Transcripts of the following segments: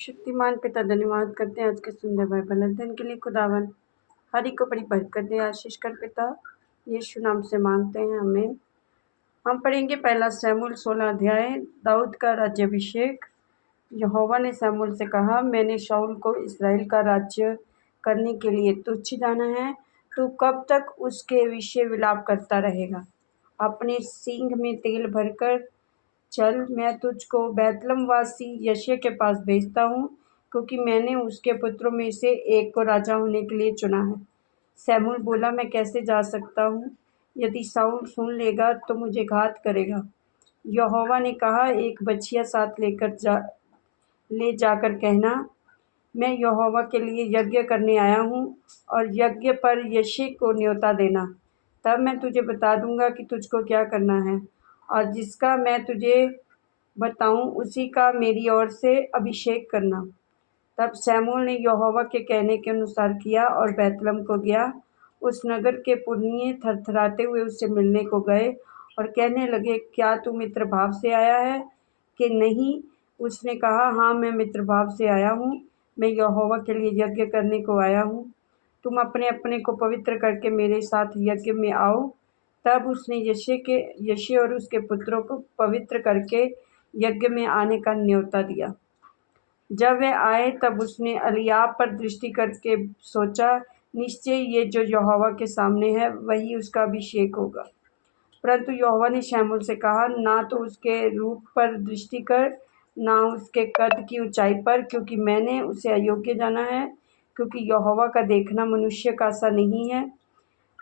शक्तिमान पिता धन्यवाद करते हैं आज के सुंदर बाइबल अध्ययन के लिए। खुदावन हर एक को बड़ी बरकत दे, आशीष कर पिता, यीशु नाम से मांगते हैं, हमें। हम पढ़ेंगे पहला शमूएल 16 अध्याय, दाऊद का राज्याभिषेक। यहोवा ने शमूएल से कहा, मैंने शाऊल को इस्राएल का राज्य करने के लिए तुच्छ जाना है। तू कब तक उसके विषय विलाप करता रहेगा? अपने सींग में तेल भरकर चल, मैं तुझको बैतलहम वासी यशे के पास भेजता हूँ, क्योंकि मैंने उसके पुत्रों में से एक को राजा होने के लिए चुना है। शमूएल बोला, मैं कैसे जा सकता हूँ? यदि शाऊल सुन लेगा तो मुझे घात करेगा। यहोवा ने कहा, एक बछिया साथ ले जाकर कहना, मैं यहोवा के लिए यज्ञ करने आया हूँ, और यज्ञ पर यशे को न्योता देना। तब मैं तुझे बता दूंगा कि तुझको क्या करना है, और जिसका मैं तुझे बताऊं उसी का मेरी ओर से अभिषेक करना। तब शमूएल ने यहोवा के कहने के अनुसार किया और बैतलहम को गया। उस नगर के पुरनिये थरथराते हुए उससे मिलने को गए और कहने लगे, क्या तू मित्र भाव से आया है कि नहीं? उसने कहा, हाँ, मैं मित्र भाव से आया हूँ, मैं यहोवा के लिए यज्ञ करने को आया हूँ। तुम अपने अपने को पवित्र करके मेरे साथ यज्ञ में आओ। तब उसने यशे और उसके पुत्रों को पवित्र करके यज्ञ में आने का न्योता दिया। जब वे आए तब उसने एलीआब पर दृष्टि करके सोचा, निश्चय ये जो यहोवा के सामने है वही उसका अभिषेक होगा। परंतु यहोवा ने शमूएल से कहा, ना तो उसके रूप पर दृष्टि कर, ना उसके कद की ऊंचाई पर, क्योंकि मैंने उसे अयोग्य जाना है। क्योंकि यहोवा का देखना मनुष्य का सा नहीं है।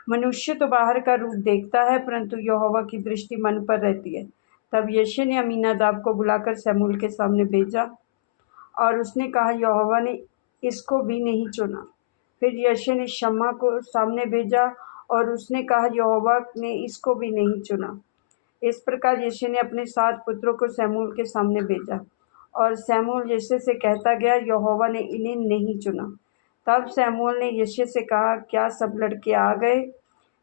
मनुष्य तो बाहर का रूप देखता है, परंतु यहोवा की दृष्टि मन पर रहती है। तब यशे ने अम्मीनादाब को बुलाकर शमूएल के सामने भेजा, और उसने कहा, यहोवा ने इसको भी नहीं चुना। फिर यशे ने शम्मा को सामने भेजा, और उसने कहा, यहोवा ने इसको भी नहीं चुना। इस प्रकार यशे ने अपने 7 पुत्रों को शमूएल के सामने भेजा, और शमूएल यशे से कहता गया, यहोवा ने इन्हें नहीं चुना। तब शमूएल ने यशे से कहा, क्या सब लड़के आ गए?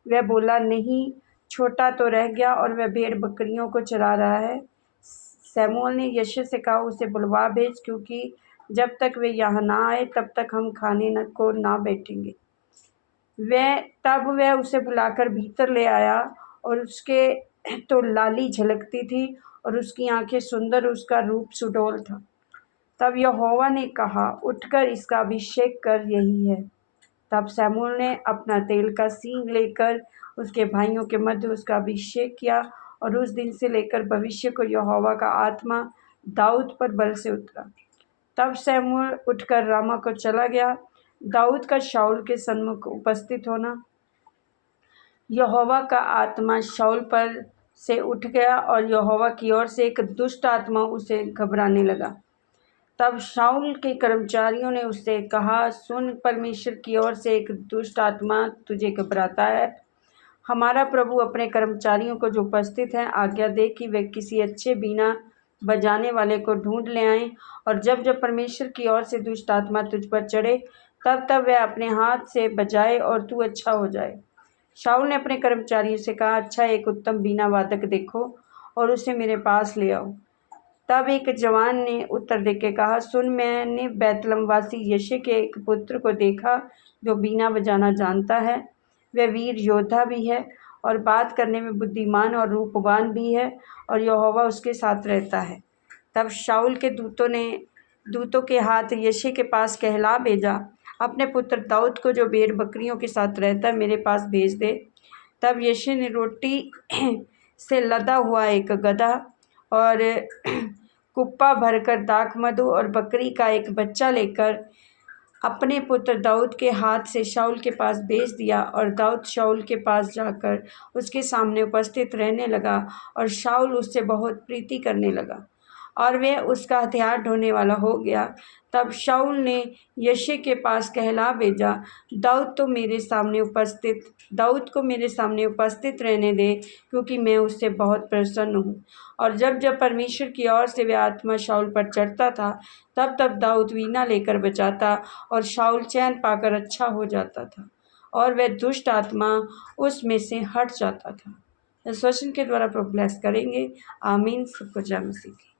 वह बोला, नहीं, छोटा तो रह गया और वह भेड़ बकरियों को चरा रहा है। शमूएल ने यशे से कहा, उसे बुलवा भेज, क्योंकि जब तक वे यहाँ ना आए तब तक हम खाने को ना बैठेंगे। तब वह उसे बुलाकर भीतर ले आया, और उसके तो लाली झलकती थी और उसकी आंखें सुंदर, उसका रूप सुडौल था। तब यहोवा ने कहा, उठकर इसका अभिषेक कर, यही है। तब शमूएल ने अपना तेल का सींग लेकर उसके भाइयों के मध्य उसका अभिषेक किया, और उस दिन से लेकर भविष्य को यहोवा का आत्मा दाऊद पर बल से उतरा। तब शमूएल उठकर रामा को चला गया। दाऊद का शाऊल के सन्मुख उपस्थित होना। यहोवा का आत्मा शाऊल पर से उठ गया, और यहोवा की ओर से एक दुष्ट आत्मा उसे घबराने लगा। तब शाऊल के कर्मचारियों ने उससे कहा, सुन, परमेश्वर की ओर से एक दुष्ट आत्मा तुझे घबराता है। हमारा प्रभु अपने कर्मचारियों को जो उपस्थित हैं आज्ञा दे कि वे किसी अच्छे बीना बजाने वाले को ढूंढ ले आएं, और जब जब परमेश्वर की ओर से दुष्ट आत्मा तुझ पर चढ़े तब तब वह अपने हाथ से बजाए और तू अच्छा हो जाए। शाऊल ने अपने कर्मचारियों से कहा, अच्छा, एक उत्तम बीना वादक देखो और उसे मेरे पास ले आओ। तब एक जवान ने उत्तर देके कहा, सुन, मैंने बैतलहम वासी यशे के एक पुत्र को देखा जो बीना बजाना जानता है। वह वीर योद्धा भी है और बात करने में बुद्धिमान और रूपवान भी है, और यहोवा उसके साथ रहता है। तब शाऊल के दूतों के हाथ यशे के पास कहला भेजा, अपने पुत्र दाऊद को जो भेड़ बकरियों के साथ रहता है मेरे पास भेज दे। तब यशे ने रोटी से लदा हुआ एक गधा और कुप्पा भरकर दाख मधु और बकरी का एक बच्चा लेकर अपने पुत्र दाऊद के हाथ से शाऊल के पास भेज दिया, और दाऊद शाऊल के पास जाकर उसके सामने उपस्थित रहने लगा, और शाऊल उससे बहुत प्रीति करने लगा, और वह उसका हथियार ढोने वाला हो गया। तब शाऊल ने यशे के पास कहला भेजा, दाऊद को मेरे सामने उपस्थित रहने दे, क्योंकि मैं उससे बहुत प्रसन्न हूँ। और जब जब परमेश्वर की ओर से वह आत्मा शाऊल पर चढ़ता था तब तब दाऊद वीणा लेकर बजाता, और शाऊल चैन पाकर अच्छा हो जाता था, और वह दुष्ट आत्मा उसमें से हट जाता था। इस वचन के द्वारा प्रभु ब्लेस करेंगे। आमीन। सबको जय मसीह की।